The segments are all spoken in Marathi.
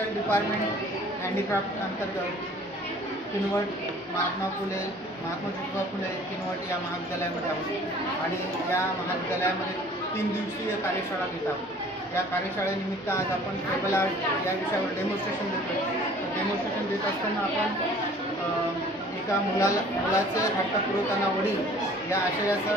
टेक्सटाईल डिपार्टमेंट हँडीक्राफ्ट अंतर्गत किनवट महात्मा ज्योतिबा फुले किनवट या महाविद्यालयामध्ये आहोत आणि या महाविद्यालयामध्ये 3 दिवसीय कार्यशाळा घेत आहोत। या कार्यशाळेनिमित्त आज आपण ट्रेबल आर्ट या विषयावर डेमॉन्स्ट्रेशन देतो। डेमॉन्स्ट्रेशन देत असताना आपण एका मुलाचे हट्ट पुरवताना वडील या आशयाचं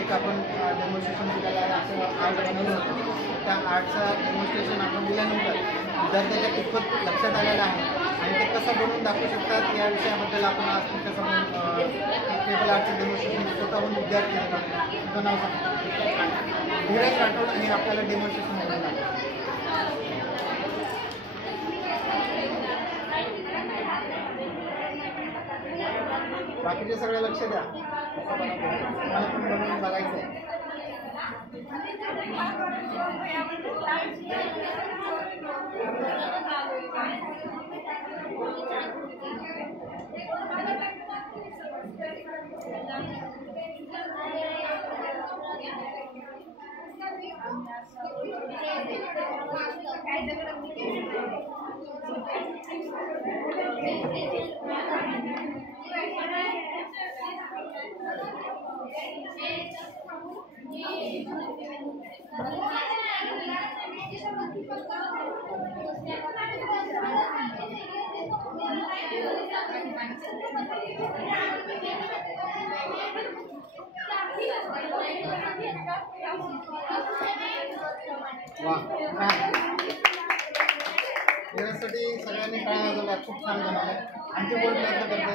एक आपण डेमॉन्स्ट्रेशन दिलेलं आहे। असं आर्ट बनवलं होतं। त्या आर्टचं डेमॉन्स्ट्रेशन आपण दिल्यानंतर विद्यार्थ्याच्या कितपत लक्षात आलेलं आहे आणि ते कसं बनवून दाखवू शकतात या विषयाबद्दल आपण आज तुमच्यासमोर ट्रेबल आर्टचं डेमॉन्स्ट्रेशन स्वतःहून विद्यार्थी तुझं नाव सांगतो धीरज राठोड आणि आपल्याला डेमॉन्स्ट्रेशन दिलेलं आहे। बाकीचे सगळे लक्ष द्या, मला पण बनवून बघायचं आहे। यासाठी सगळ्यांनी काय वाजवलं, खूप छान बनवलं। आणखी बोल प्रयत्न करते।